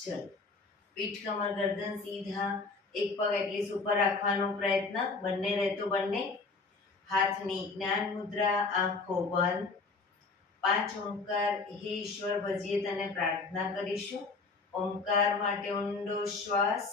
ચલો, પીઠ કમર ગરદન સીધા, એક પગ એટલીસ્ટ ઉપર રાખવાનો પ્રયત્ન, બંને રહેતો બંને. હાથની જ્ઞાન મુદ્રા, આંખો બંધ. 5 ઓમકાર હે ઈશ્વર ભજીએ તને પ્રાર્થના કરીશું. ઓમકાર માટે ઊંડો શ્વાસ.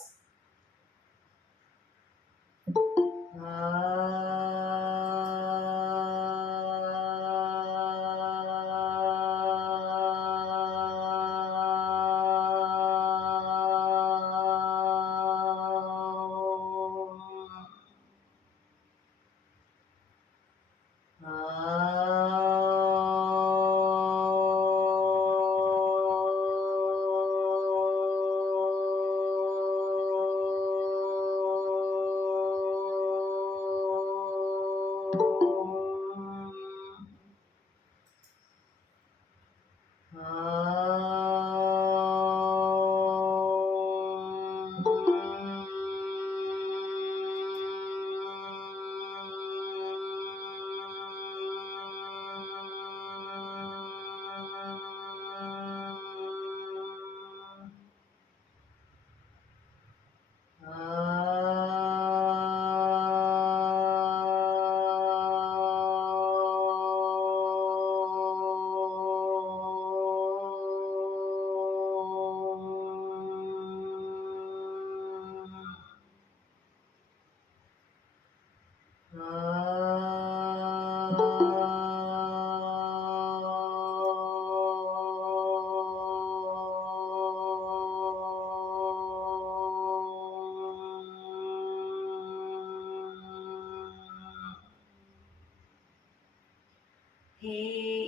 હે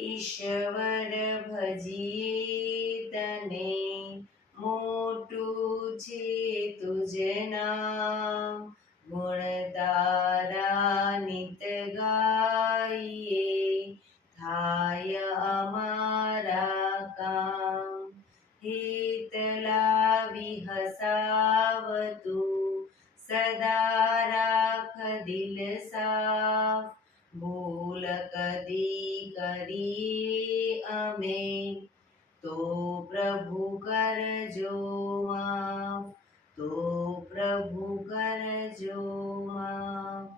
ઈશ્વર ભજીએ તને, મોટું છે તુજ નામ. ગુણ તારા નિત ગાઈએ, થાય અમારા કામ. હિત લાવી હસાવતું, સદા રાખ દિલ સાફ. ભૂલ કદી કરીએ અમે, તો પ્રભુ કરજો માફ. તો પ્રભુ કરજો માફ.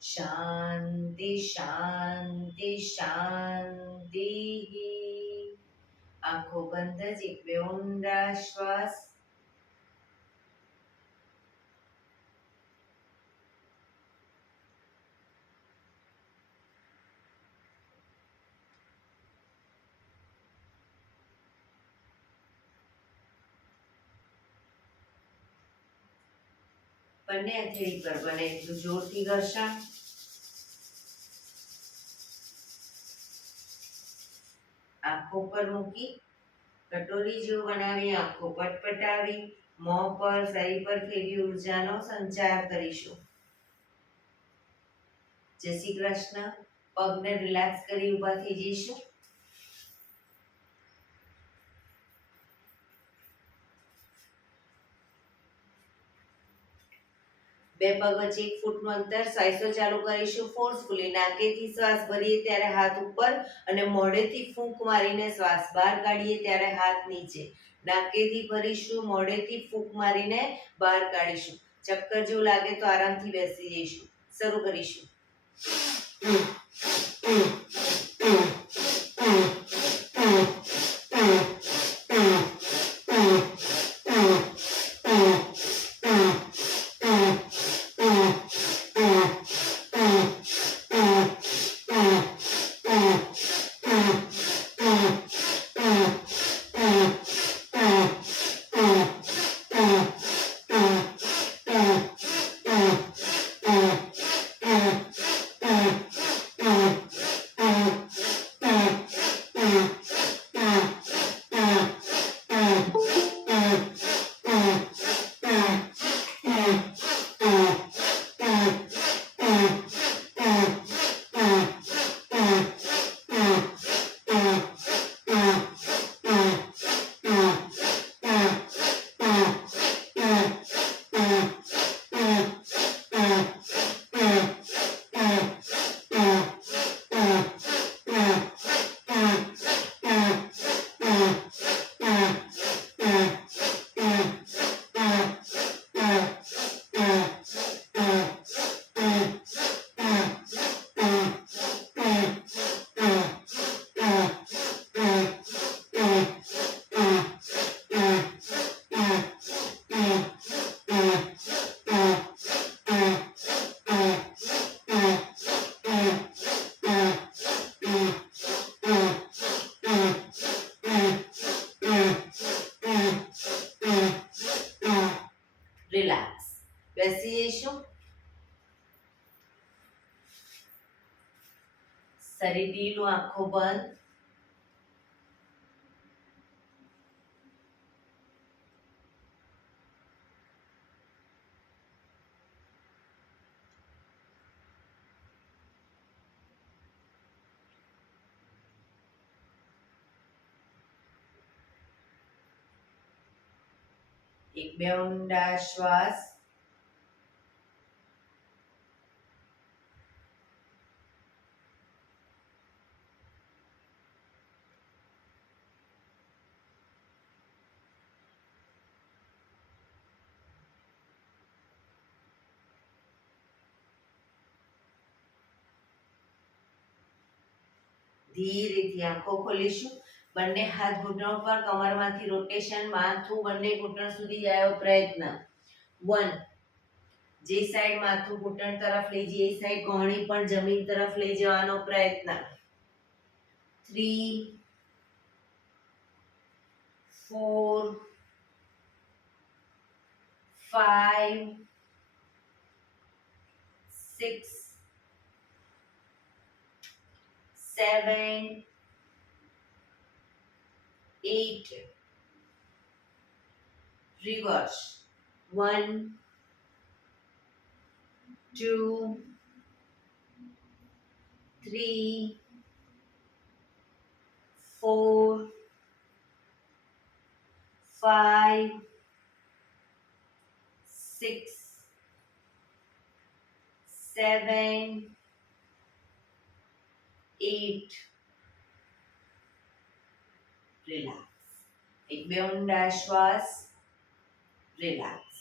શાંતિ શાંતિ શાંતિ. આંખો બંધ જ એક બે ઊંડા શ્વાસ. બંને હથેળી પર બને એટલું જોરથી ઘર્ષણ. આંખો પર મૂકી કટોરી જેવું બનાવી આંખો પટપટાવી મોં પર શરીર પર ફેરી ઉર્જાનો સંચાર કરીશું. જય શ્રી કૃષ્ણ. પગને રિલેક્સ કરી ઊભા થઈ જઈશું. બે પગ વચ્ચે 1 ફૂટનું અંતર. શ્વાસો ચાલુ કરીશું ફોર્સફુલી. નાકેથી શ્વાસ ભરીએ ત્યારે હાથ ઉપર અને મોઢેથી ફૂંક મારીને શ્વાસ બહાર કાઢીએ ત્યારે હાથ નીચે. નાકેથી ભરીશું, મોઢેથી ફૂંક મારીને બહાર કાઢીશું. ચક્કર જેવું લાગે તો આરામથી બેસી જઈશું. શરૂ કરીશું. ફરી ઢીલું, આંખો બંધ. એક બે ઊંડા શ્વાસ. ધીરેથી આંખો ખોલીશું. બંને હાથ ઘૂંટણ પર, કમરમાંથી રોટેશન, માથું બંને ઘૂંટણ સુધી જાય એવો પ્રયત્ન. 1. જે સાઈડ માથું ઘૂંટણ તરફ લઈ જઈએ એ સાઈડ કોહણી પણ જમીન તરફ લઈ જવાનો પ્રયત્ન. 3 4 5 6 7 8 reverse. 1 2 3 4 5 6 7 8 રિલેક્સ. એક બે ઊંડા શ્વાસ. રિલેક્સ.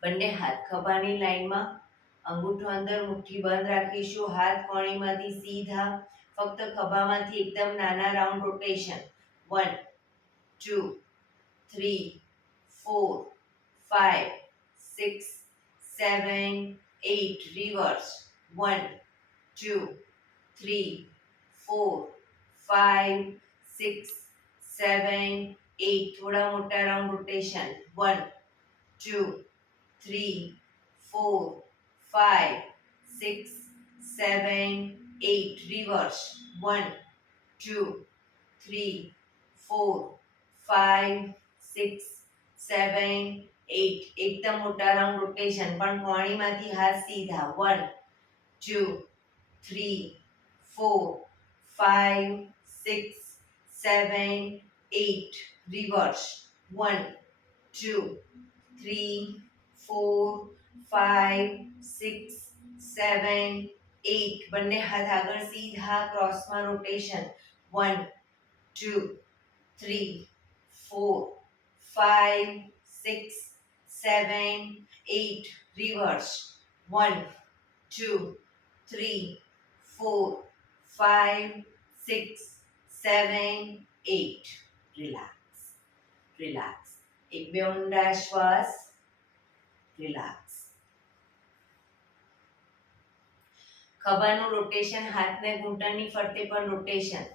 બંને હાથ ખભાની લાઈનમાં, અંગૂઠો અંદર, મુઠ્ઠી બંધ રાખીશું. હાથ કોણીમાંથી સીધા, ફક્ત ખભામાંથી એકદમ નાના રાઉન્ડ રોટેશન. 1 2 3 4 5 6 7 8 રિવર્સ. 1 2 3 4 5 6 7 8 થોડા મોટા રાઉન્ડ રોટેશન. 1 2 3 4 5 6 7 8 reverse. 1 2 3 4 5 6 7 8 એકદમ મોટા રાઉન્ડ રોટેશન, પણ કોણીમાંથી હાથ સીધા. 1 2 3 4 5 6 7 8 reverse. 1 2 3 4 5 6 7 8 બંને હાથ આગળ સીધા, ક્રોસમાં રોટેશન. 1 2 3 4 5 6 7 8 reverse. 1 2 3 4 5 6 7 8 રિલેક્સ. રિલેક્સ. એક બે ઊંડા શ્વાસ. રિલેક્સ. ખભાનું રોટેશન, હાથને ઘૂંટણની ફરતે પર રોટેશન.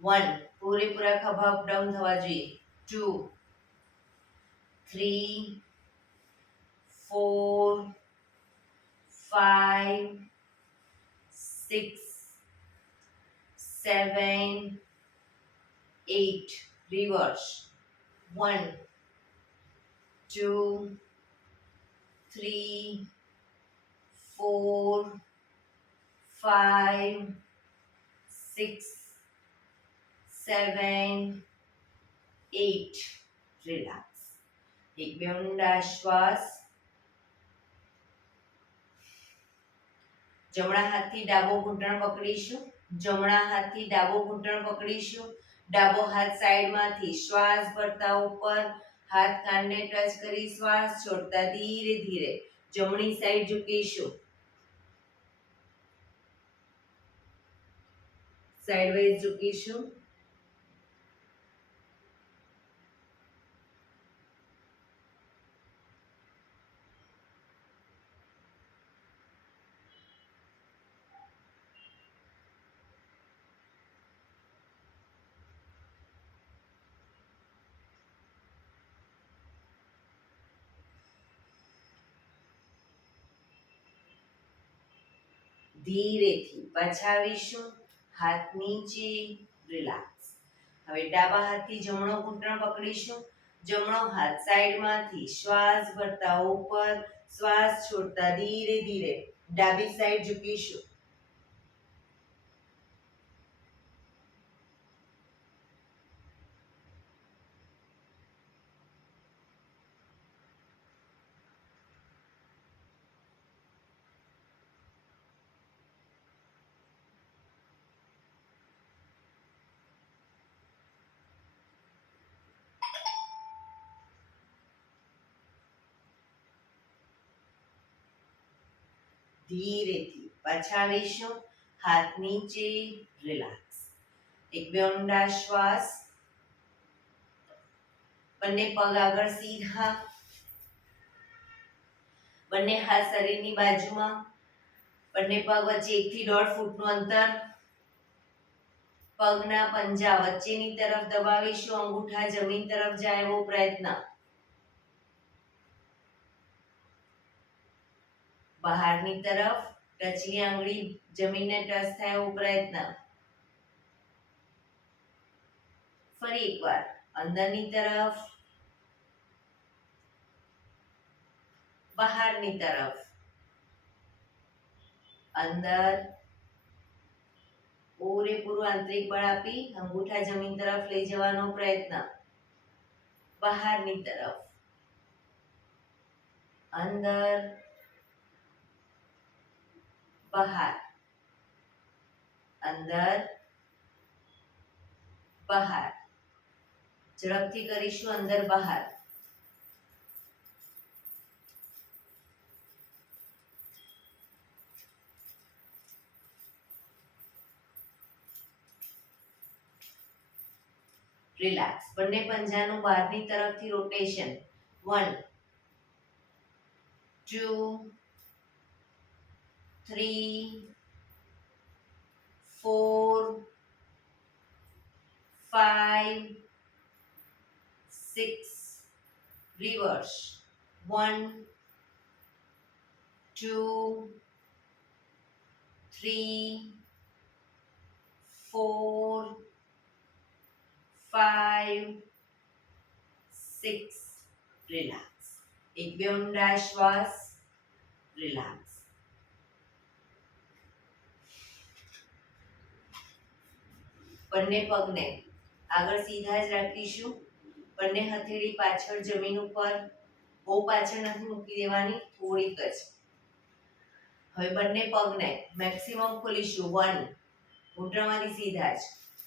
1 પૂરેપૂરા ખભા અપ ડાઉન થવા જોઈએ. 2 3 4 5 6 7 8 reverse. 1 2 3 4 5 6 7 8 રિલેક્સ. એક બે ઊંડા શ્વાસ. જમણા હાથથી ડાબો ઘૂંટણ પકડીશું. જમણા હાથથી ડાબો ઘૂંટણ પકડીશું. ડાબો હાથ સાઈડમાંથી, શ્વાસ ભરતા ઉપર, હાથ કાનને ટચ કરી શ્વાસ છોડતા ધીરે ધીરે જમણી સાઈડ ઝૂકીશું. સાઈડવાઇઝ ઝૂકીશું. ધીરેથી પાછા આવીશું, હાથ નીચે, રિલેક્સ. હવે ડાબા હાથથી જમણો ઘૂંટણ પકડીશું, જમણો હાથ સાઈડમાંથી શ્વાસ ભરતા ઉપર, શ્વાસ છોડતા ધીરે ધીરે ડાબી સાઈડ ઝૂકીશું. ધીરેથી પાછા આવીશું, હાથ નીચે, રિલેક્સ. એક બે ઊંડા શ્વાસ. બંને પગ આગળ સીધા, બંને હાથ શરીરની બાજુમાં, બંને પગ વચ્ચે 1 થી 1.5 ફૂટનું અંતર. પગના પંજા વચ્ચેની તરફ દબાવીશું, અંગૂઠા જમીન તરફ જાય એવો પ્રયત્ન. બહારની તરફ ટચની આંગળી જમીનને ટચ થાય એવો પ્રયત્ન. ફરી એકવાર અંદરની તરફ, બહારની તરફ. અંદર પૂરેપૂરું આંતરિક બળ આપી અંગૂઠા જમીન તરફ લઈ જવાનો પ્રયત્ન. બહારની તરફ, અંદર, બહાર, અંદર, બહાર. ઝડપથી કરીશું, અંદર બહાર. રિલેક્સ. બંને પંજાનું બહારની તરફથી રોટેશન. 1 2 3 4 5 6. રિવર્સ. 1 2 3 4 5 6. રિલેક્સ. એક બે ઊંડા શ્વાસ. રિલેક્સ. બંને પગને આગળ સીધા જ રાખીશું, બંને હથેળી પાછળ જમીન ઉપર, બહુ પાછળ નથી મૂકી દેવાની, થોડીક જ. હવે બંને પગને મેક્સિમમ ખોલીશું. 1 ઘૂંટણમાંથી સીધા જ,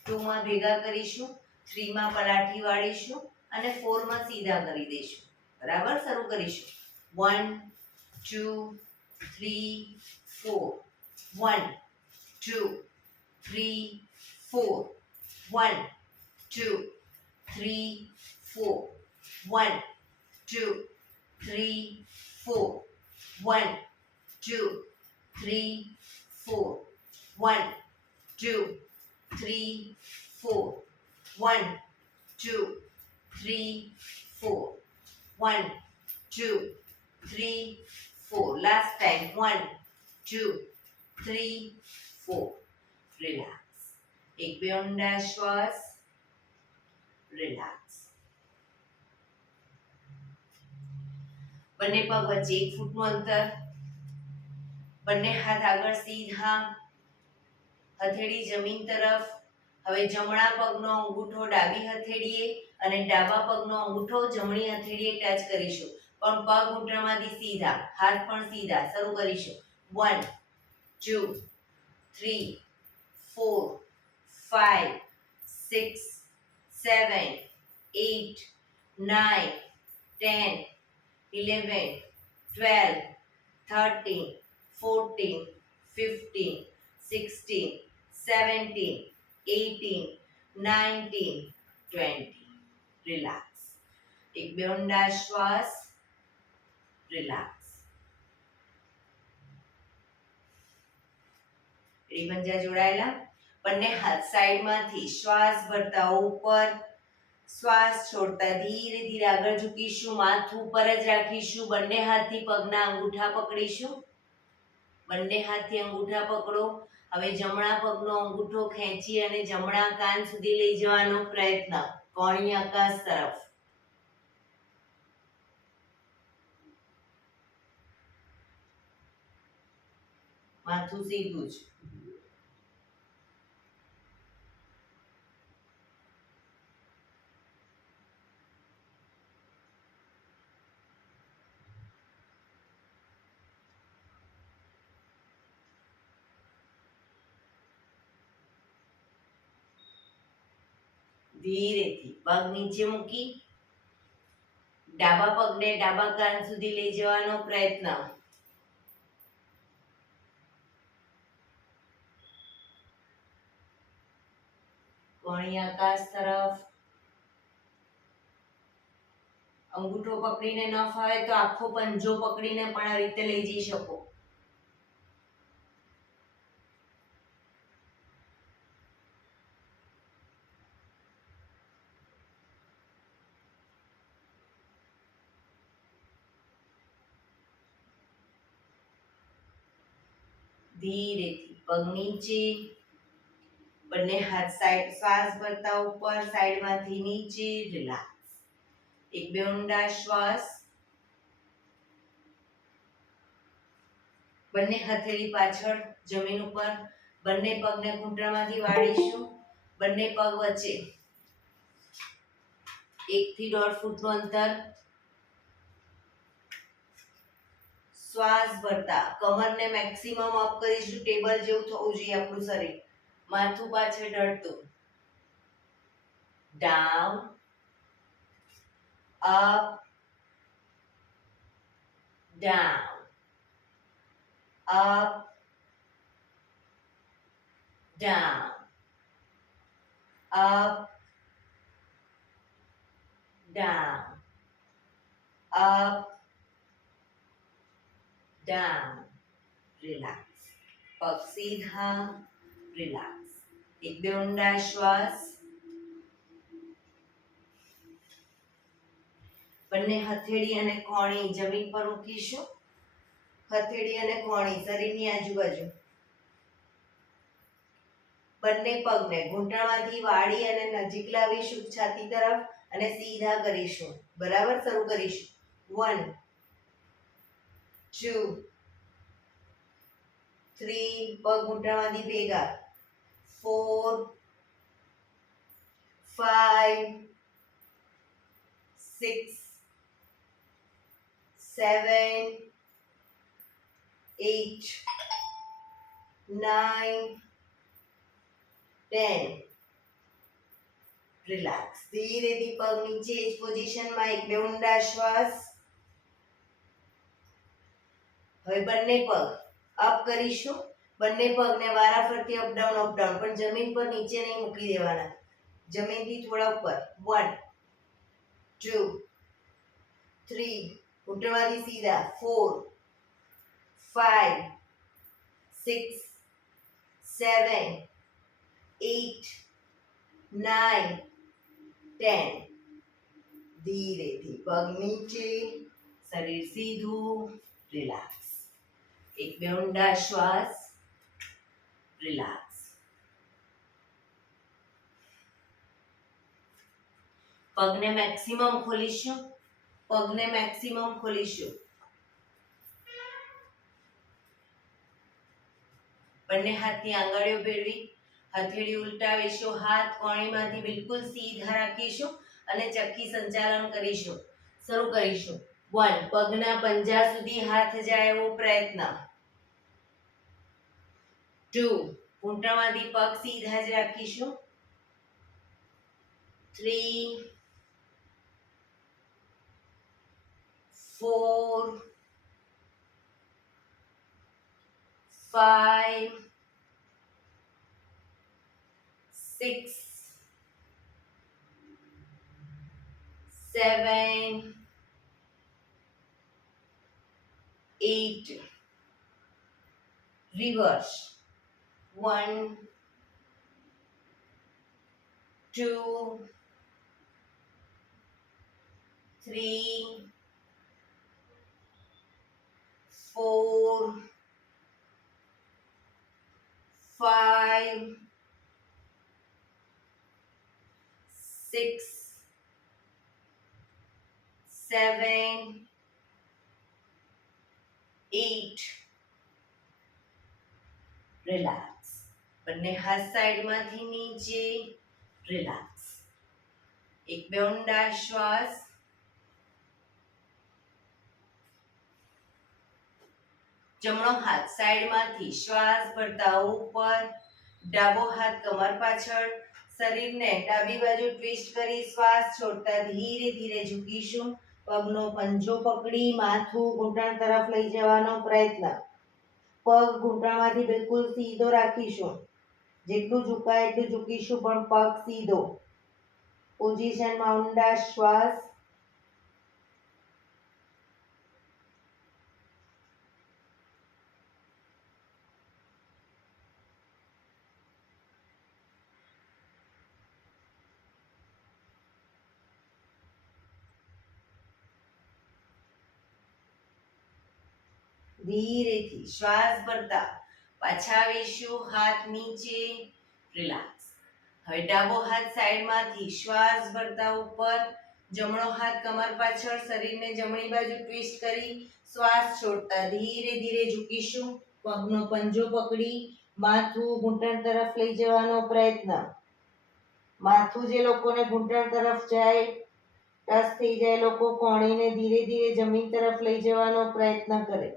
2 માં ભેગા કરીશું, 3 માં પલાઠી વાળીશું અને 4 માં સીધા કરી દઈશું. બરાબર, શરૂ કરીશું. 1 2 3 4. 1 2 3 4. 1 2 3 4. 1 2 3 4. 1 2 3 4. 1 2 3 4. 1 2 3 4. 1 2 3 4. Last time. 1 2 3 4. Relax. એક બે ઊંડા શ્વાસ. રિલેક્સ. બંને પગ વચ્ચે 1 ફૂટનું અંતર. બંને હાથ આગળ સીધા, હથેળી જમીન તરફ. હવે જમણા પગનો અંગૂઠો ડાબી હથેળીએ અને ડાબા પગનો અંગૂઠો જમણી હથેળીએ ટચ કરીશું, પણ પગ ઘૂંટણમાંથી સીધા, હાથ પણ સીધા. શરૂ કરીશું. 1 2 3 4 5 6 7 8 9 10 11 12 13 14 15 16 17 18 19 20. રિલેક્સ. એક બે ઊંડા શ્વાસ. રિલેક્સ. પંજા જોડાયેલા. બંને હાથ સાઈડમાંથી શ્વાસ ભરતા ઉપર, શ્વાસ છોડતા ધીરે ધીરે આગળ ઝૂકીશું, માથું ઉપર જ રાખીશું, બંને હાથથી પગના અંગૂઠા પકડીશું. બંને હાથથી અંગૂઠા પકડો. હવે જમણા પગનો અંગૂઠો ખેંચી અને જમણા કાન સુધી લઈ જવાનો પ્રયત્ન, કોણી આકાશ તરફ. માથું સીધું જ. ધીરેથી પગ નીચે મૂકી ડાબા પગને ડાબા કાન સુધી લઈ જવાનો પ્રયત્ન. કોણી આકાશ તરફ. અંગૂઠો પકડીને ન ફાવે તો આખો પંજો પકડીને પણ આ રીતે લઈ જઈ શકો. ધીરેથી પગ નીચે, બંને હાથ સાઈડ, શ્વાસ ભરતા ઉપર, સાઈડમાંથી નીચે, રિલેક્સ. એક બે ઊંડા શ્વાસ. બંને હથેળી પાછળ જમીન ઉપર, બંને પગને ઘૂંટણમાંથી વાળીશું. બંને પગ વચ્ચે 1 થી 1.5 ફૂટનું અંતર. શ્વાસ ભરતા કમરને મેક્સિમમ અપ કરીશું. ટેબલ જેવું થવું જોઈએ આપણું શરીર. માથું પાછળ ઢળતું. Down, up, down, up, down, up, down, up, down. Relax. પગ સીધા, રિલેક્સ. એક બે ઊંડા શ્વાસ. બંને હથેળી અને કોણી જમીન પર મૂકીશું. હથેળી અને કોણી શરીરની આજુબાજુ. બંને પગને ઘૂંટણમાંથી વાળી અને નજીક લાવીશું છાતી તરફ અને સીધા કરીશું. બરાબર, શરૂ કરીશું. 1 2 3, પગ ઘૂંટણમાંથી ભેગા. 4 5 6 7 8 9 10. રિલેક્સ. ધીરેથી પગ નીચે જ પોઝિશનમાં. એક બે ઊંડા શ્વાસ. હવે બંને પગ અપ કરીશું. બંને પગને વારાફરતી અપડાઉન પણ જમીન પર નીચે નહીં મૂકી દેવાના. જમીનથી થોડા ઉપર. 1 2 3, ઘૂંટણમાંથી સીધા. 4 5 6 7 8 9 10. ધીરેથી પગ નીચે, શરીર સીધું, રિલેક્સ. એક બે ઊંડા શ્વાસ. રિલેક્સ. પગને મેક્સિમમ ખોલીશું. પગને મેક્સિમમ ખોલીશું. બંને હાથની આંગળીઓ ભેળવી, હથેળી ઉલટાવીશું. હાથ કોણીમાંથી બિલકુલ સીધા રાખીશું અને ચક્કી સંચાલન કરીશું. શરૂ કરીશું. 1, પગના પંજા સુધી હાથ જાય એવો પ્રયત્ન. 2, ઘૂંટણમાંથી પગ સીધા જ રાખીશું. 3 4 5 6 7 8. Reverse. 1 2 3 4 5 6 7 8 રિલેક્સ. બંને હાથ સાઈડમાંથી નીચે, રિલેક્સ. એક બે ઊંડા શ્વાસ. જમણો હાથ સાઈડમાંથી શ્વાસ ભરતા ઉપર, ડાબો હાથ કમર પાછળ, શરીરને ડાબી બાજુ ટ્વિસ્ટ કરી શ્વાસ છોડતા ધીરે ધીરે ઝૂકીશું. પગનો પંજો પકડી માથું ઘૂંટણ તરફ લઈ જવાનો પ્રયત્ન. પગ ઘૂંટણમાંથી બિલકુલ સીધો રાખીશું. જેટલું ઝુકાય એટલું ઝૂકીશું, પણ પગ સીધો. પોઝિશનમાં ઊંડા શ્વાસ. ધીરેથી શ્વાસ ભરતા પાછા આવીશું. હાથ નીચે, રિલેક્સ. હવે ડાબો હાથ સાઈડમાંથી શ્વાસ ભરતા ઉપર, જમણો હાથ કમર પાછળ, શરીરને જમણી બાજુ ટ્વિસ્ટ કરી શ્વાસ છોડતા ધીરે ધીરે ઝૂકીશું. પગનો પંજો પકડી માથું ઘૂંટણ તરફ લઈ જવાનો પ્રયત્ન. માથું જે લોકોને ઘૂંટણ તરફ જાય, ટચ થઈ જાય, લોકો કોણીને ધીરે ધીરે જમીન તરફ લઈ જવાનો પ્રયત્ન કરે.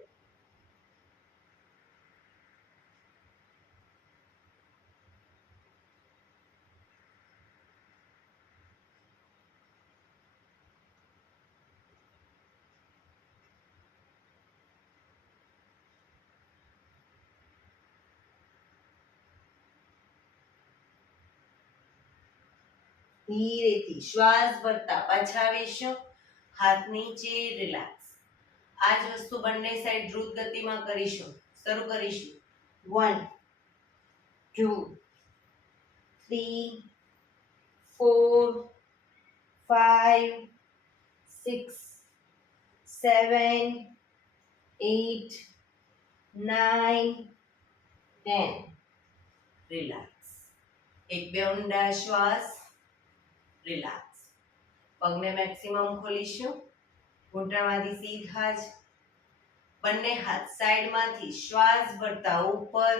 ધીરેથી શ્વાસ ભરતા પાછા આવીશું. હાથ નીચે, રિલેક્સ. આ જ વસ્તુ બંને સાઈડ દ્રુત ગતિમાં કરીશું. શરૂ કરીશું. 1 2 3 4 5 6 7 8 9 10. રિલેક્સ. એક બે ઊંડા શ્વાસ. રિલેક્સ. પગને મેક્સિમમ ખોલીશું. ઘૂંટણમાંથી સીધા જ. બંને હાથ સાઈડમાંથી શ્વાસ ભરતા ઉપર,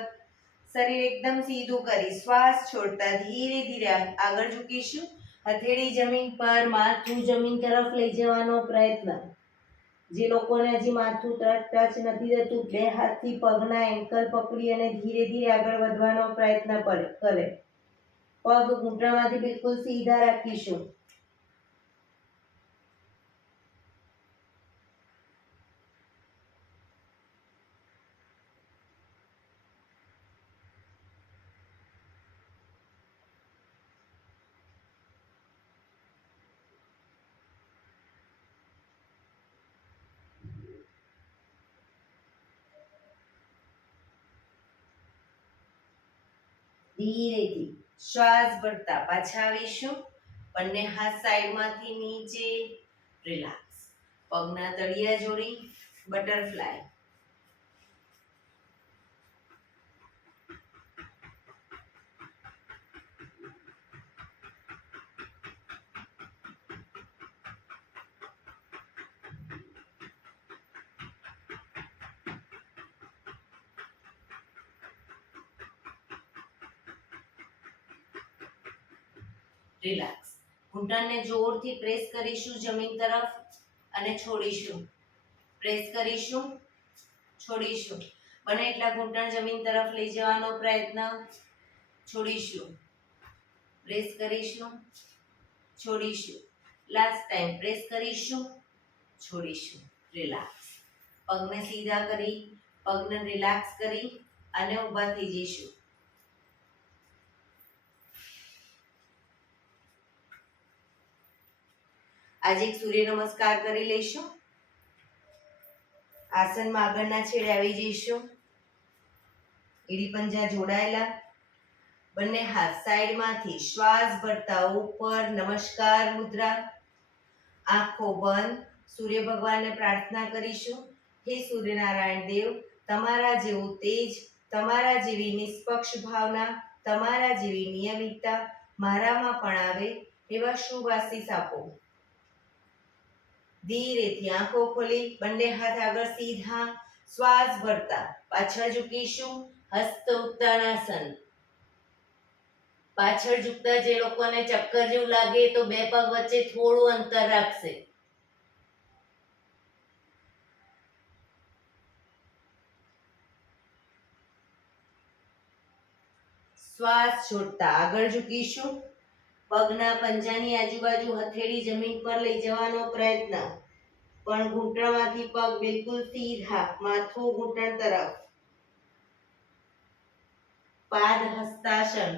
શરીર એકદમ સીધું કરી શ્વાસ છોડતા ધીરે ધીરે આગળ ઝૂકીશું. હથેળી જમીન પર, માથું જમીન તરફ લઈ જવાનો પ્રયત્ન. જે લોકોને હજી માથું ટચ નથી થતું, બે હાથથી પગના એન્કલ પકડી અને ધીરે ધીરે આગળ વધવાનો પ્રયત્ન કરે. પગ ઘૂંટણમાંથી બિલકુલ સીધા રાખીશું. ધીરેથી શ્વાસ ભરતા પાછા આવીશું. બંને હાથ સાઈડમાંથી નીચે, રિલેક્સ. પગના તળિયા જોડી, બટરફ્લાય. રિલેક્સ. ઘૂંટણને જોરથી પ્રેસ કરીશું જમીન તરફ અને છોડીશું. પ્રેસ કરીશું, છોડીશું. બને એટલા ઘૂંટણ જમીન તરફ લઈ જવાનો પ્રયત્ન. છોડીશું. પ્રેસ કરીશું, છોડીશું. લાસ્ટ ટાઈમ પ્રેસ કરીશું, છોડીશું. રિલેક્સ. પગને સીધા કરી, પગને રિલેક્સ કરી અને ઊભા થઈ જઈશું. આજે એક સૂર્ય નમસ્કાર કરી લઈશું. આસનમાં આગળના છેડે આવી જઈશું. એડી પંજા જોડાયેલા. બંને હાથ સાઈડમાંથી શ્વાસ ભરતા ઉપર, નમસ્કાર મુદ્રા. આંખો બંધ. સૂર્ય ભગવાનને પ્રાર્થના કરીશું. હે સૂર્યનારાયણ દેવ, તમારા જેવું તેજ તમારા જેવી નિષ્પક્ષ ભાવના, તમારા જેવી નિયમિતતા મારામાં પણ આવે એવા શુભ આશીષ આપો. ધીરેથી આંખો ખોલી બંને હાથ આગળ સીધા, શ્વાસ ભરતા પાછળ ઝૂકીશું. હસ્ત ઉત્તાનાસન. પાછળ ઝૂકતા જે લોકોને ચક્કર જેવું લાગે તો બે પગ વચ્ચે થોડું અંતર રાખશે. શ્વાસ છોડતા આગળ ઝૂકીશું. પગના પંજાની આજુબાજુ હથેળી જમીન પર લઈ જવાનો પ્રયત્ન, પણ ઘૂંટણમાંથી પગ બિલકુલ સીધા, માથું ઘૂંટણ તરફ. પાદ હસ્તાસન.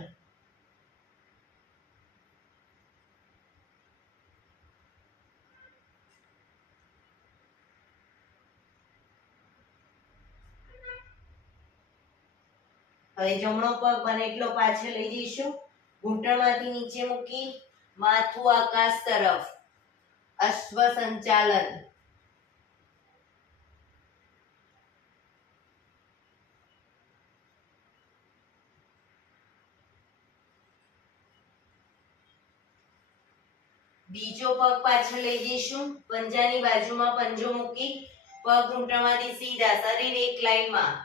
હવે જમણો પગ બને એટલો પાછળ લઈ જઈશું. ઘૂંટણમાંથી નીચે મૂકી માથું આકાશ તરફ. અશ્વ સંચાલન. બીજો પગ પાછળ લઈ જઈશું. પંજાની બાજુમાં પંજો મૂકી પગ ઘૂંટણમાંથી સીધા, શરીર એક લાઈનમાં.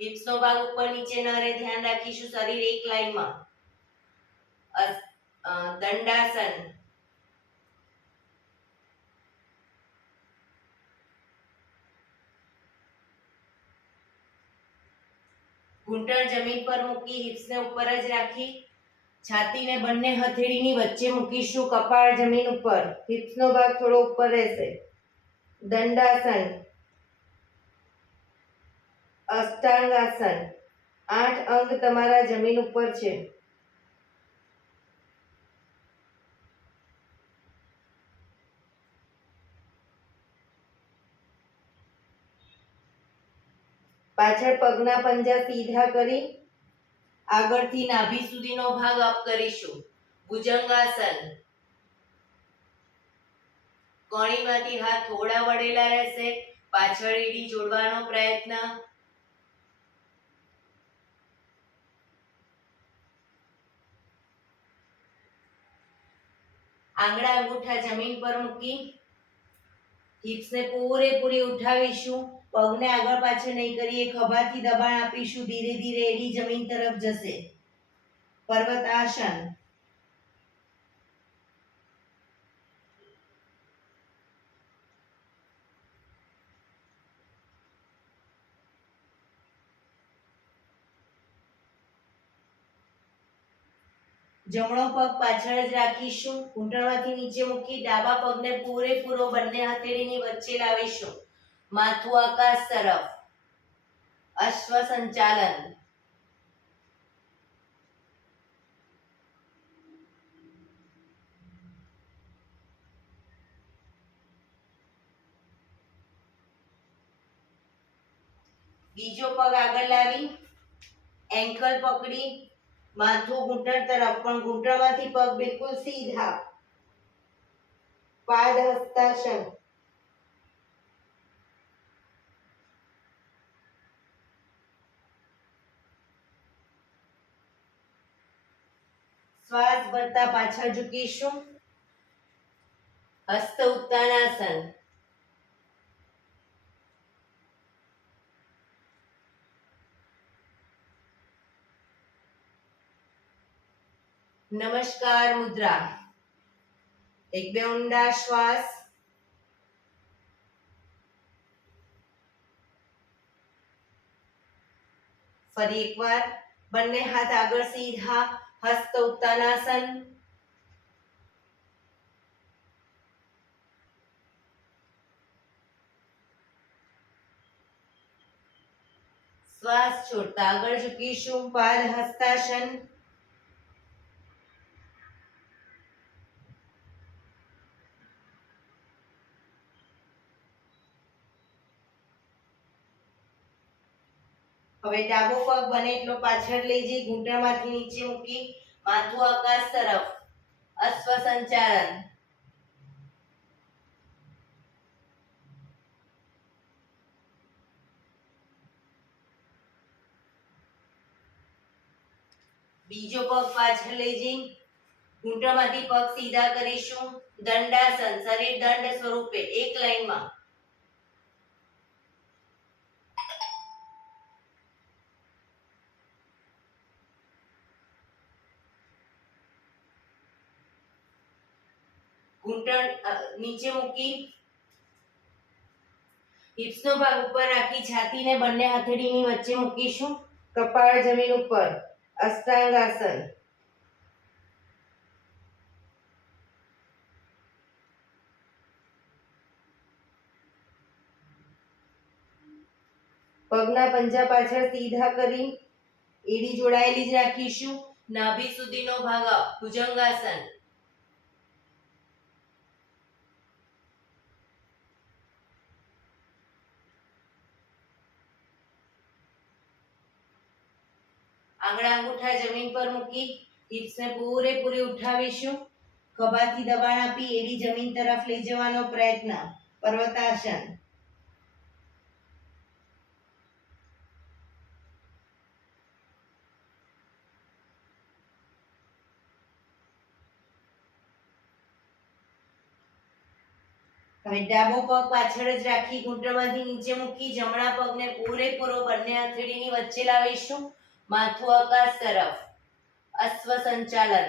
હિપ્સનો ભાગ ઉપર નીચે ન રહે, ધ્યાન રાખીશું. શરીર એક લાઈનમાં. દંડાસન. ઘૂંટણ જમીન પર મૂકી હિપ્સને ઉપર જ રાખી છાતીને બંને હથેળીની વચ્ચે મૂકીશું. કપાળ જમીન ઉપર, હિપ્સનો ભાગ થોડો ઉપર રહેશે. દંડાસન. અષ્ટાંગાસન. 8 અંગ તમારા જમીન ઉપર છે. પાછળ પગના પંજા સીધા કરી આગળથી નાભી સુધીનો ભાગ અપ કરીશું. ભુજંગાસન. કોણીમાંથી હાથ થોડા વળેલા રહેશે. પાછળ એડી જોડવાનો પ્રયત્ન. આંગળા અંગૂઠા જમીન પર મૂકી હિપ્સને પૂરેપૂરી ઉઠાવીશું. પગને આગળ પાછળ નહીં કરીએ, ખભાથી દબાણ આપીશું. ધીરે ધીરે એડી જમીન તરફ જશે. પર્વતાસન. જમણો પગ પાછળ જ રાખીશું. ઘૂંટણમાંથી નીચે મૂકી ડાબા પગને પૂરેપૂરો બંને હથેળીની વચ્ચે લાવીશું. માથું આકાશ તરફ. અશ્વ સંચાલન. બીજો પગ આગળ લાવી એન્કલ પકડી માથું ઘૂંટણ તરફ, પણ ઘૂંટણમાંથી પગ બિલકુલ સીધા. પાદ હસ્તાસન. શ્વાસ ભરતા પાછળ ઝૂકીશું. હસ્ત ઉત્તાનાસન. નમસ્કાર મુદ્રા. એક બે ઊંડા શ્વાસ. ફરી એકવાર બંને હાથ આગળ સીધા. હસ્ત ઉત્તાનાસન. શ્વાસ છોડતા આગળ ઝૂકીશું. પાદ હસ્તાસન. હવે ડાબો પગ બને એટલો પાછળ લઈ જઈ ઘૂંટણમાંથી નીચે મૂકી માથું આકાશ તરફ. અશ્વ સંચાલન. બીજો પગ પાછળ લઈ જઈ ઘૂંટણમાંથી પગ સીધા કરીશું. દંડાસન, શરીર દંડ સ્વરૂપે એક લાઈનમાં. ઘૂંટણ નીચે મૂકી હિપ્સનો ભાગ ઉપર રાખી છાતીને બંને હથેળીની વચ્ચે મૂકીશું. કપાળ જમીન ઉપર. અષ્ટાંગાસન. પગના પંજા પાછળ સીધા કરી એડી જોડાયેલી જ રાખીશું. નાભી સુધીનો ભાગ ભુજંગાસન. આંગળા અંગૂઠા જમીન પર મૂકી હિપ્સને પૂરેપૂરી ઉઠાવીશું. ખભાથી દબાણ આપી એડી જમીન તરફ લઈ જવાનો પ્રયત્ન. પર્વતાસન. હવે ડાબો પગ પાછળ જ રાખી ઘૂંટણમાંથી નીચે મૂકી જમણા પગને પૂરેપૂરો બંને હથેળીની વચ્ચે લાવીશું. માથું આકાશ તરફ. અશ્વ સંચાલન.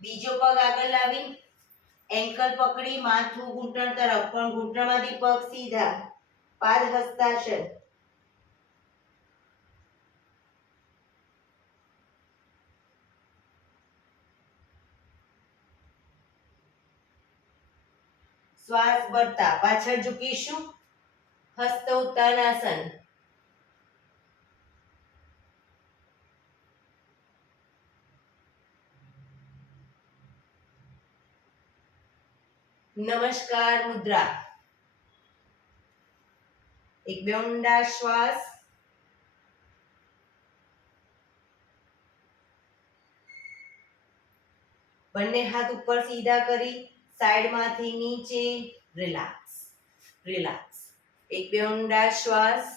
બીજો પગ આગળ લાવી એન્કલ પકડી માથું ઘૂંટણ તરફ, પણ ઘૂંટણમાંથી પગ સીધા. પાદ હસ્તાસન. શ્વાસ ભરતા પાછળ ઝૂકીશું. હસ્ત ઉત્તાનાસન. નમસ્કાર મુદ્રા. એક બે ઊંડા શ્વાસ. બંને હાથ ઉપર સીધા કરી સાઈડમાંથી નીચે. Relax, relax. એક બે ઊંડા શ્વાસ.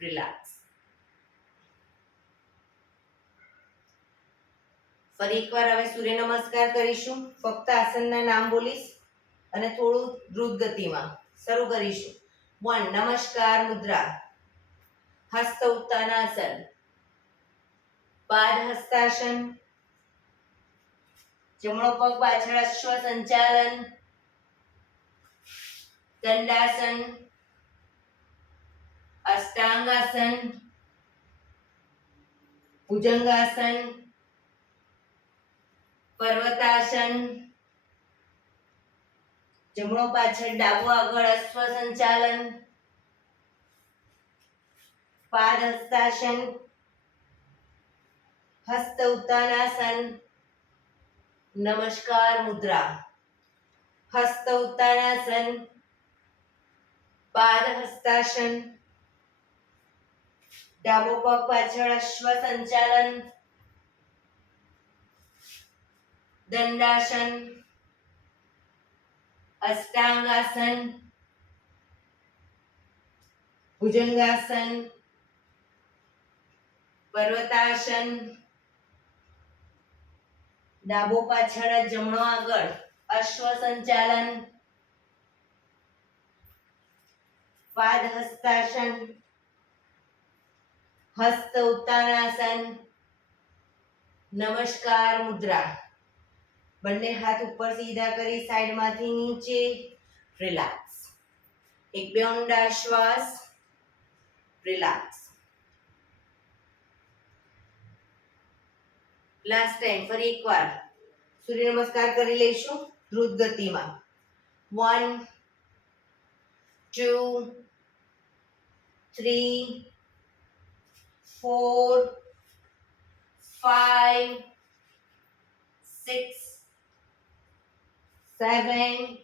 રિલેક્સ. ફરી એકવાર હવે સૂર્ય નમસ્કાર કરીશું. ફક્ત આસનના નામ બોલીશ અને થોડું દ્રુત ગતિમાં શરૂ કરીશું. 1. નમસ્કાર મુદ્રા. હસ્ત ઉત્તાનાસન. પાદ હસ્તાસન. જમણો પગ પાછળ અશ્વ સંચાલન. દંડાસન. અષ્ટાંગાસન. ભુજંગાસન. પર્વતાસન. જમણો પાછળ ડાબો આગળ અશ્વ સંચાલન. પાદ હસ્તાસન. હસ્ત ઉત્તાનાસન. નમસ્કાર મુદ્રા. હસ્ત ઉત્તાનાસન. પાદ હસ્તાસન. ડાબો પગ પાછળ અશ્વ સંચાલન. દંડાસન. અષ્ટાંગાસન. ભુજંગાસન. પર્વતાસન. ડાબો પાછળ જમણો આગળ અશ્વ સંચાલન. પાદ હસ્તાસન. હસ્ત ઉત્તાનાસન. નમસ્કાર મુદ્રા. બંને હાથ ઉપર સીધા કરી સાઈડમાંથી નીચે. રિલેક્સ. એક બે ઊંડા શ્વાસ. રિલેક્સ. લાસ્ટ ટાઈમ ફરી એકવાર સૂર્ય નમસ્કાર કરી લઈશું દ્રુત ગતિમાં. 1 2 3 4 5 6 7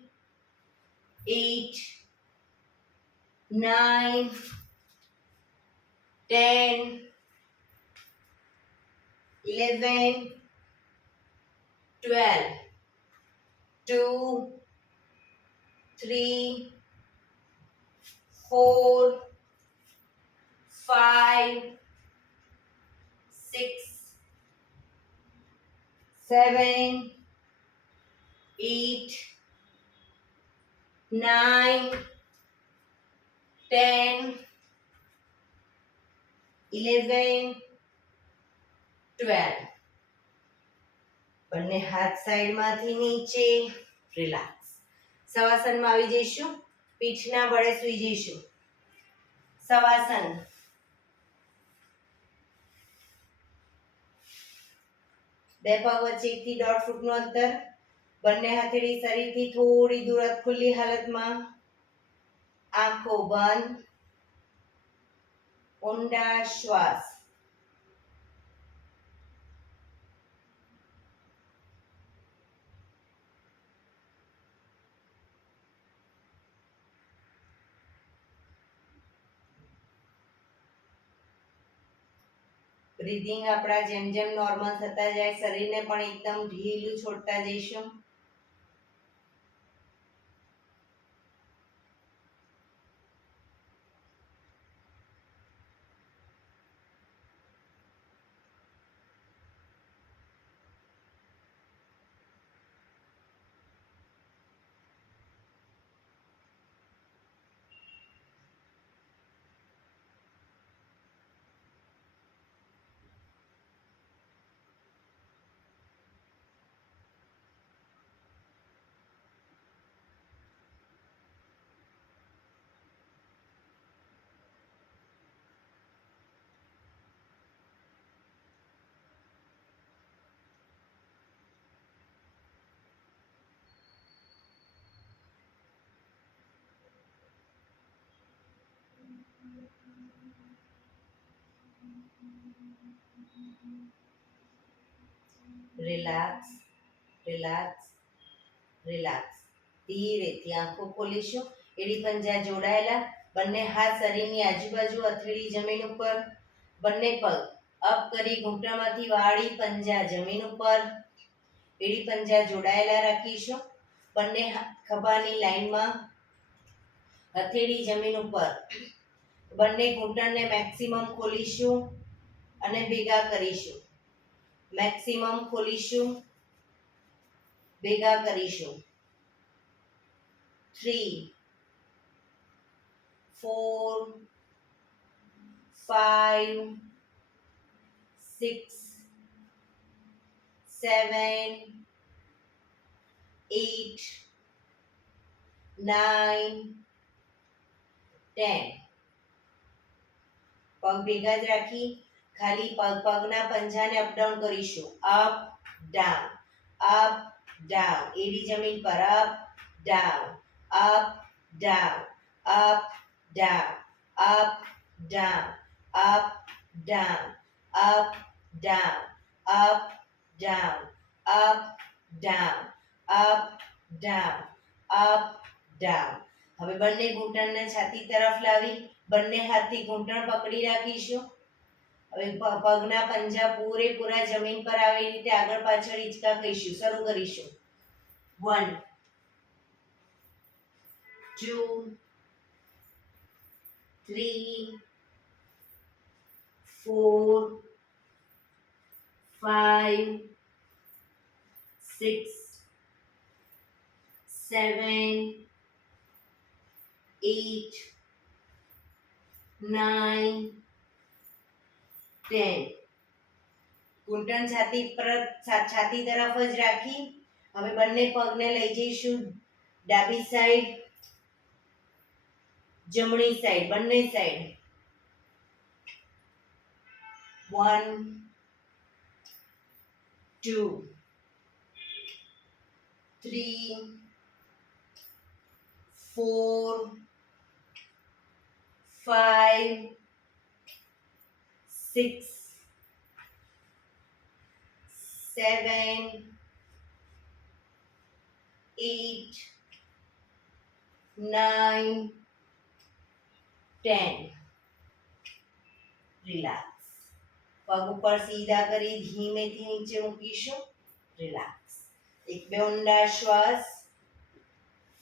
8 9 10 11 12 2, 3, 4, 5, 6, 7, 8, 9, 10, 11, 12. બંને હાથ સાઈડમાંથી નીચે, રિલેક્સ. શવાસનમાં આવી જઈશું, પીઠના બળે સૂઈ જઈશું. શવાસન. બે પગ વચ્ચે 1 થી 1.5 ફૂટનું અંતર. બંને હથેળી શરીરથી થોડી દૂર ખુલ્લી હાલતમાં. આંખો બંધ. ઊંડા શ્વાસ. બ્રીધિંગ આપણા જેમ જેમ નોર્મલ થતા જાય, શરીરને પણ એકદમ ઢીલું છોડતા જઈશું. Relax, relax, relax. ધીરેથી આંખો ખોલીશું. એડી પંજા જોડાયેલા. બંને હાથ શરીરની આજુબાજુ, હથેળી જમીન ઉપર. બંને પગ અપ કરી ઘૂંટણમાંથી વાળી, પંજા જમીન ઉપર. એડી પંજા જોડાયેલા રાખીશું. બંને ખભાની લાઈનમાં, હથેળી જમીન ઉપર. બંને ઘૂંટણને મેક્સિમમ ખોલીશું અને ભેગા કરીશું. મેક્સિમમ ખોલીશું, ભેગા કરીશું. 3, 4, 5, 6, 7, 8, 9, 10. પગ ભેગા જ રાખી ખાલી પગના પંજાને અપડાઉન કરીશું. Up down, up down. એડી જમીન પર. Up down, up down, up down, up down, up down, up down, up down, up down, up down, up down. હવે બંને ઘૂંટણને છાતી તરફ લાવી બંને હાથથી ઘૂંટણ પકડી રાખીશું. હવે પગના પંજા પૂરેપૂરા જમીન પર આવે એ રીતે આગળ પાછળ હિંચકા કહીશું. શરૂ કરીશું. 1, 2, 3, 4, 5, 6, 7, 8, 9, 10. ઘૂંટણ છાતી તરફ જ રાખી હવે બંને પગને લઈ જઈશું ડાબી સાઈડ, જમણી સાઈડ, બંને સાઈડ. 1, 2, 3, 4, 5, 6, 7, 8, 9, 10. રિલેક્સ. પગ ઉપર સીધા કરી ધીમેથી નીચે મૂકીશું. રિલેક્સ. એક બે ઊંડા શ્વાસ.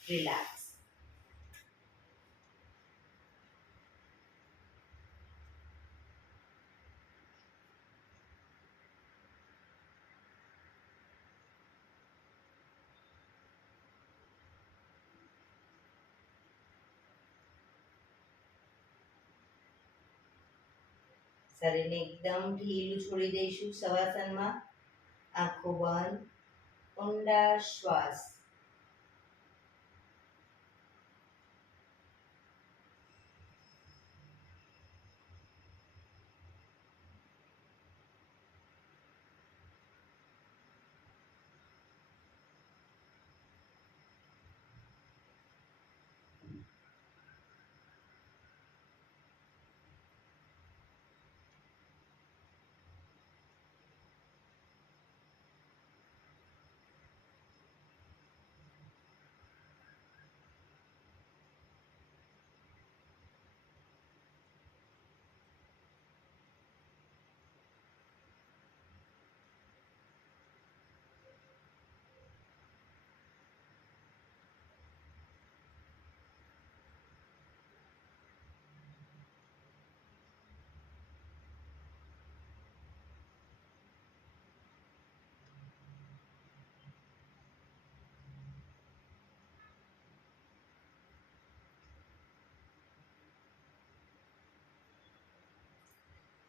રિલેક્સ. શરીરને એકદમ ઢીલું છોડી દઈશું શવાસનમાં. આંખો બંધ. ઊંડા શ્વાસ.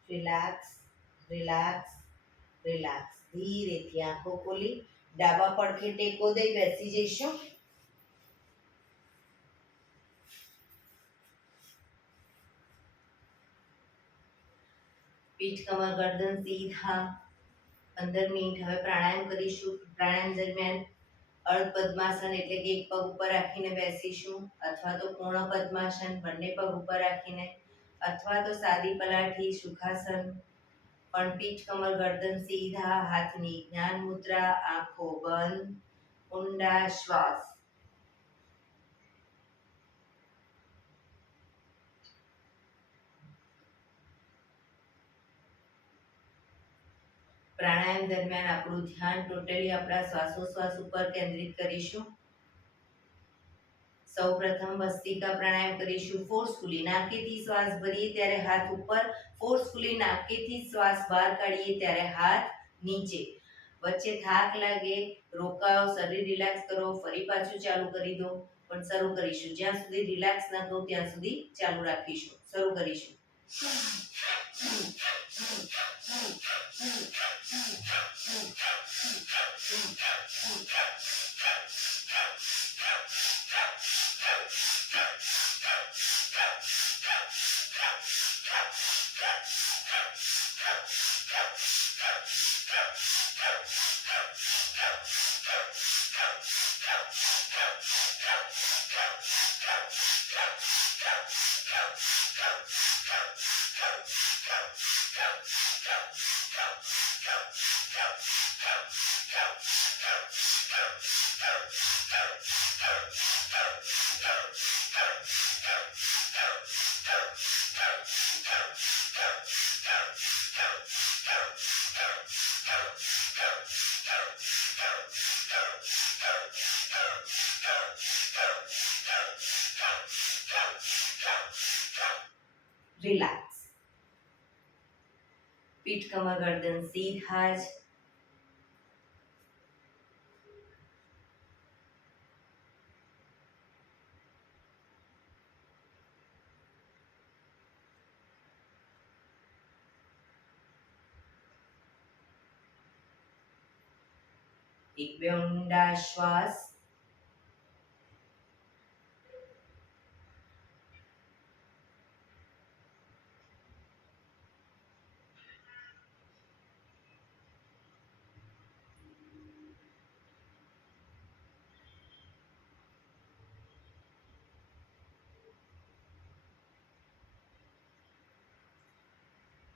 રિલેક્સ. રિલેક્સ. રિલેક્સ. ધીરેથી આંખો ખોલી ડાબા પડખે ટેકો દઈ બેસી જઈશું. પીઠ કમર ગરદન સીધા. 15 મિનિટ હવે પ્રાણાયામ કરીશું. પ્રાણાયામ દરમિયાન અર્ધ પદ્માસન એટલે કે એક પગ ઉપર રાખીને બેસીશું, અથવા તો પૂર્ણ પદ્માસન બંને પગ ઉપર રાખીને, અથવા તો સાદી પલાઠી સુખાસન. પણ પીઠ કમર ગરદન સીધા, હાથની જ્ઞાન મુદ્રા, આંખો બંધ. ઊંડા શ્વાસ. પ્રાણાયામ દરમિયાન આપણું ધ્યાન ટોટલી આપણા શ્વાસોશ્વાસ ઉપર કેન્દ્રિત કરીશું. સૌપ્રથમ ભસ્ત્રિકા પ્રાણાયામ કરીશું. ફોર્સફુલી નાકેથી શ્વાસ ભરીએ ત્યારે હાથ ઉપર, ફોર્સફુલી નાકેથી શ્વાસ બહાર કાઢીએ ત્યારે હાથ નીચે. વચ્ચે થાક લાગે, રોકાઓ, શરીર રિલેક્સ કરો, ફરી પાછું ચાલુ કરી દો. પણ શરૂ કરીશું. જ્યાં સુધી રિલેક્સ ના થવું ત્યાં સુધી ચાલુ રાખીશું. શરૂ કરીશું. રિલેક્સ. પીઠ કમર ગરદન સીધા જ. એક બે ઊંડા શ્વાસ.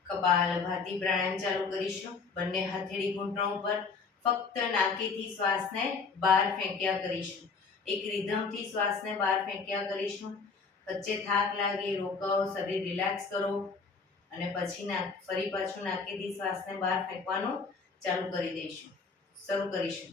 કપાલભાતિ પ્રાણાયામ ચાલુ કરીશું. બંને હથેળી ઘૂંટણ ઉપર. ફક્ત નાકેથી શ્વાસને બહાર ફેંક્યા કરીશું. એક રિધમથી શ્વાસને બહાર ફેંક્યા કરીશું. વચ્ચે થાક લાગે, રોકાઓ, શરીર રિલેક્સ કરો અને પછી ફરી પાછું નાકેથી શ્વાસને બહાર ફેંકવાનું ચાલુ કરી દઈશું. શરૂ કરીશું.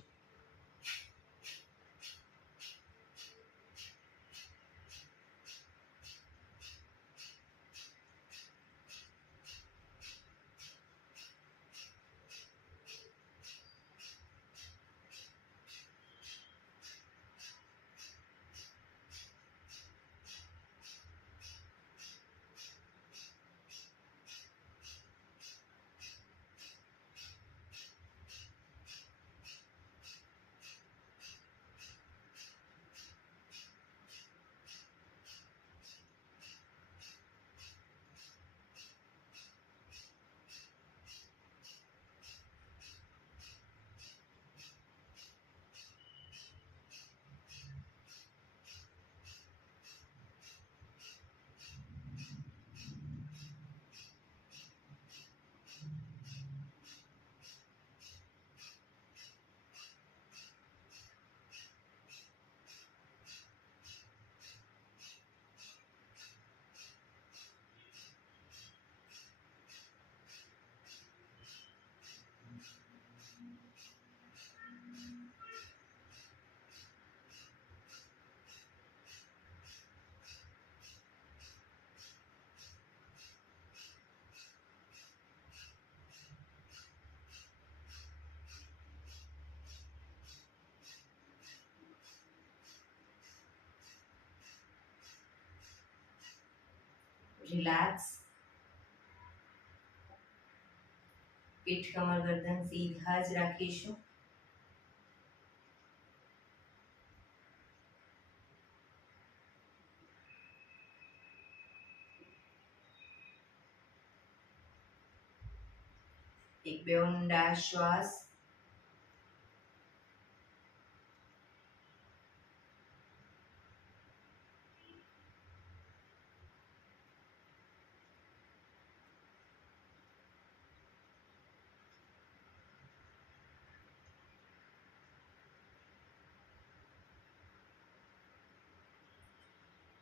રિલેક્સ. પીઠ કમર ગરદન સીધા જ રાખીશું. એક બે ઊંડા શ્વાસ.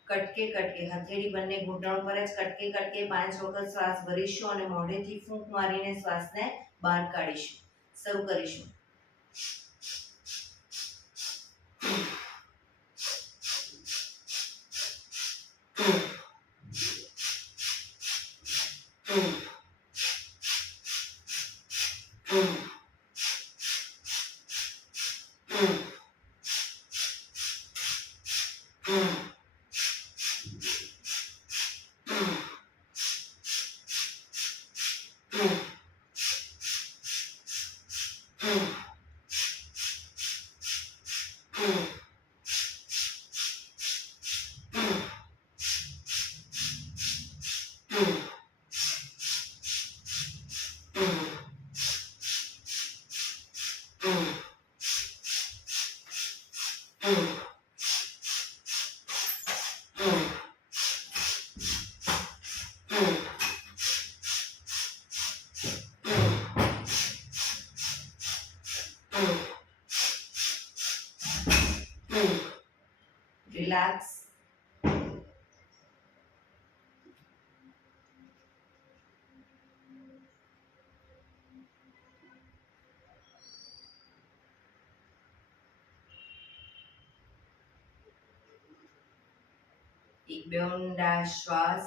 કટકે કટકે હથેળી બંને ઘૂંટણ પર જ કટકે કટકે 5 વખત શ્વાસ ભરીશું અને મોઢેથી ફૂંક મારીને શ્વાસને બહાર કાઢીશું. શરૂ કરીશું. રિલેક્સ. એક બે ઊંડા શ્વાસ.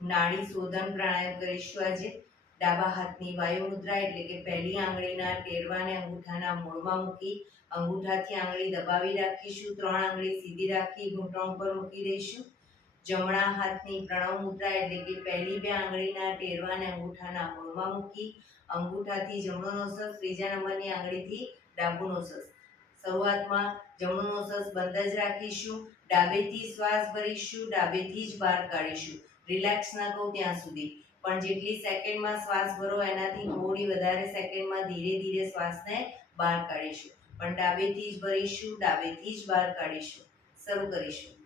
નાડી શોધન પ્રાણાયામ કરીશું આજે. ડાબા હાથની વાયુ મુદ્રા એટલે કે પહેલી આંગળીના ટેરવાને અંગૂઠાના મૂળમાં મૂકી અંગૂઠાથી આંગળી દબાવી રાખીશું. 3 આંગળી સીધી રાખી ઘૂંટણ ઉપર મૂકી દઈશું. જમણા હાથની પ્રણવ મુદ્રા એટલે કે પહેલી 2 આંગળીના ટેરવાને અંગૂઠાના મૂળમાં મૂકી અંગૂઠાથી જમણો નોસસ, ત્રીજા નંબરની આંગળીથી ડાબું નોસસ. શરૂઆતમાં જમણું નોસસ બંધ જ રાખીશું. ડાબેથી શ્વાસ ભરીશું, ડાબેથી જ બહાર કાઢીશું. રિલેક્સ ના કહું ત્યાં સુધી, પણ જેટલી સેકન્ડમાં શ્વાસ ભરો એનાથી થોડી વધારે સેકન્ડમાં ધીરે ધીરે શ્વાસને બહાર કાઢીશું. પણ ડાબેથી જ ભરીશું, ડાબેથી જ બહાર કાઢીશું. શરૂ કરીશું.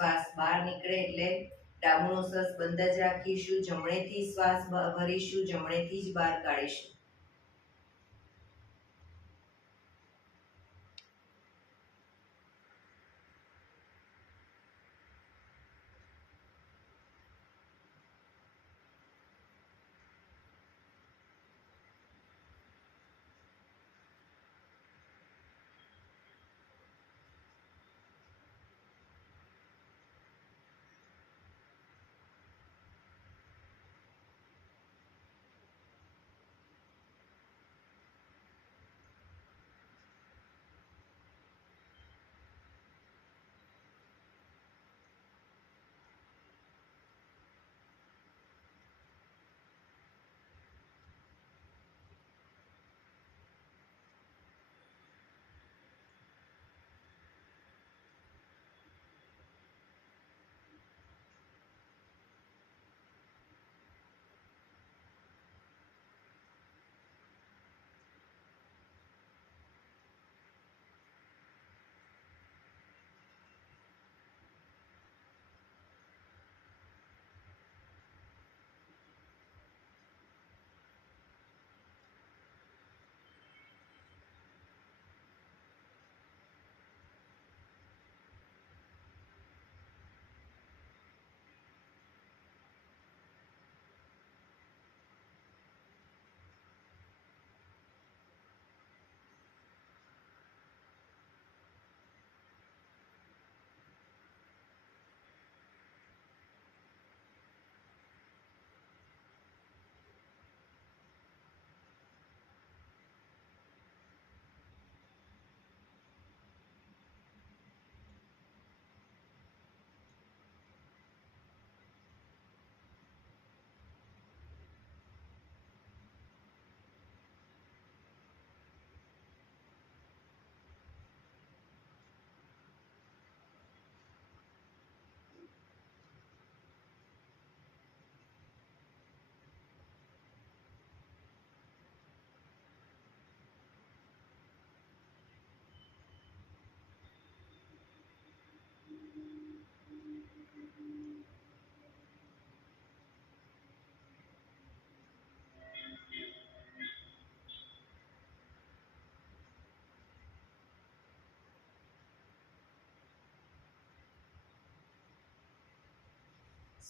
શ્વાસ બહાર નીકળે એટલે ડાબુનો શ્વાસ બંધ જ રાખીશું, જમણેથી શ્વાસ ભરીશું, જમણેથી જ બહાર કાઢીશું.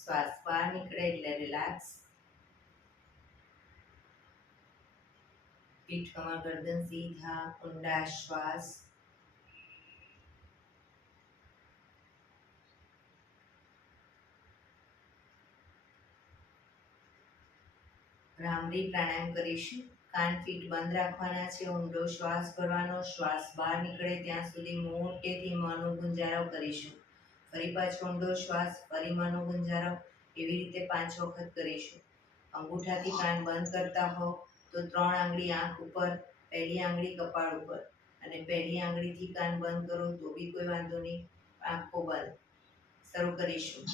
શ્વાસ બહાર નીકળે એટલે રિલેક્સ. પીઠ કમર ગરદન સીધા, ઊંડા શ્વાસ. ભ્રામરી પ્રાણાયામ કરીશું. કાન પીઠ બંધ રાખવાના છે, ઊંડો શ્વાસ ભરવાનો, શ્વાસ બહાર નીકળે ત્યાં સુધી મોટેથી મોંનો ગુંજારો કરીશું. ફરી પાછો ઊંડો શ્વાસ, ફરી મોંનો ગુંજારો, એવી રીતે 5 વખત કરીશું. અંગૂઠાથી કાન બંધ કરતા હો તો 3 આંગળી આંખ ઉપર, પહેલી આંગળી કપાળ ઉપર, અને પહેલી આંગળીથી કાન બંધ કરો તો બી કોઈ વાંધો નહીં. આંખો બંધ. શરૂ કરીશું.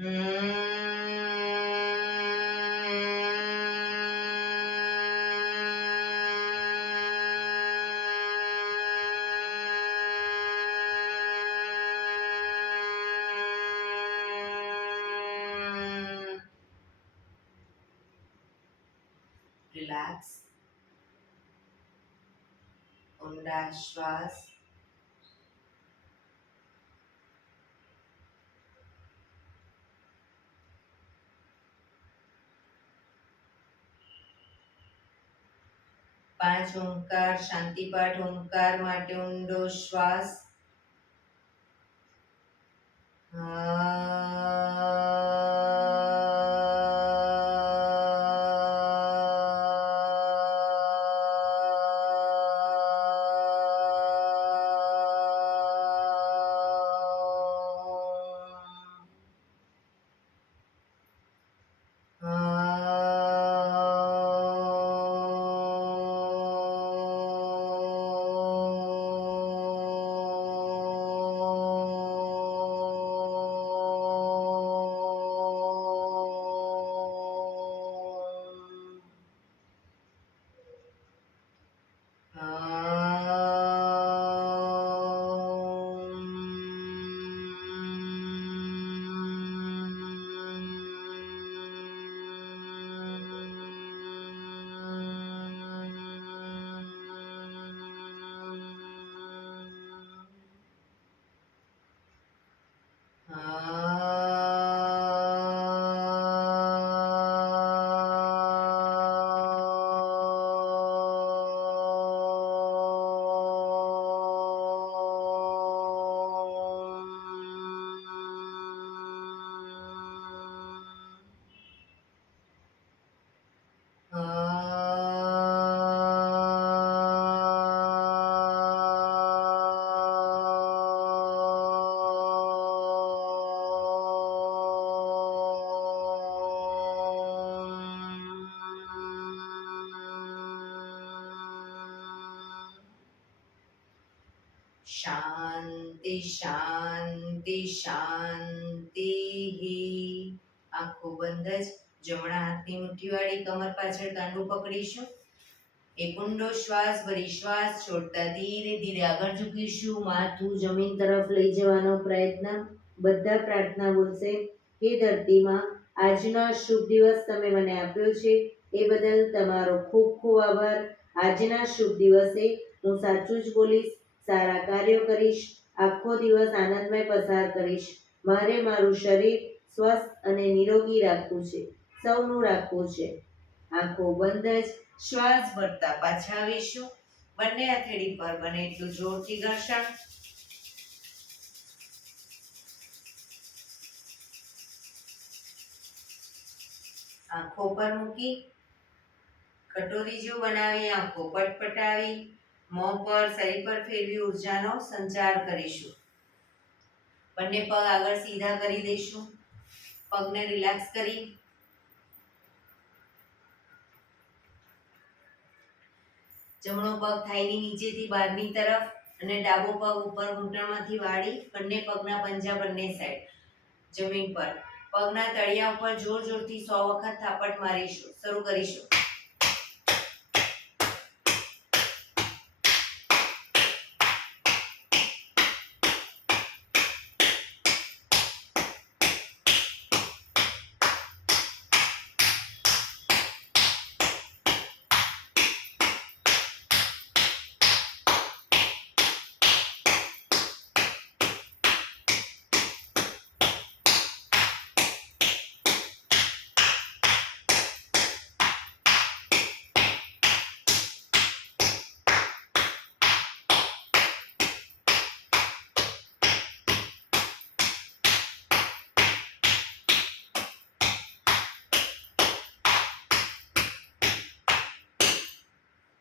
રિલેક્સ. ઊંડા શ્વાસ. પાંચ ઓમકાર શાંતિપાઠ ઓમકાર માટે ઊંડો શ્વાસ. શાંતિ શાંતિ શાંતિ. આંખો બંધ જ. જમણા હાથની મુઠ્ઠી વાળી કમર પાછળ કાંડું પકડીશું. એક ઊંડો શ્વાસ ભરી શ્વાસ છોડતા ધીરે ધીરે આગળ ઝૂકીશું. માથું જમીન તરફ લઈ જવાનો પ્રયત્ન. બધા પ્રાર્થના બોલશે. હે ધરતીમાં, આજનો શુભ દિવસ તમે મને આપ્યો છે એ બદલ તમારો ખૂબ ખૂબ આભાર. આજના શુભ દિવસે હું સાચું જ બોલીશ, સારા કાર્યો કરીશ, આખો દિવસ આનંદમય પસાર કરીશ. મારે મારું શરીર સ્વસ્થ અને નિરોગી રાખવું છે, સૌનું રાખવું છે. આંખો બંધ જ શ્વાસ ભરતા પાછા આવીશું. બંને હથેળી પર બને એટલું જોરથી ઘર્ષણ. આંખો પર મૂકી કટોરી જેવું બનાવી આંખો પટપટાવી મોં પર શરીર પર ફેરવી ઉર્જાનો સંચાર કરીશું. બંને પગ આગળ સીધા કરી દઈશું. પગને રિલેક્સ કરી જમણો પગ થાઈની નીચેથી બહારની તરફ અને ડાબો પગ ઉપર ઘૂંટણમાંથી વાળી બંને પગના પંજા બંને સાઈડ જમીન પર. પગના તળિયા ઉપર જોર જોરથી 100 વખત થાપટ મારીશું. શરૂ કરીશું.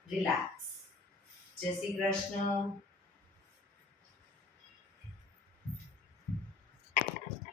રિલેક્સ. જય શ્રી કૃષ્ણ.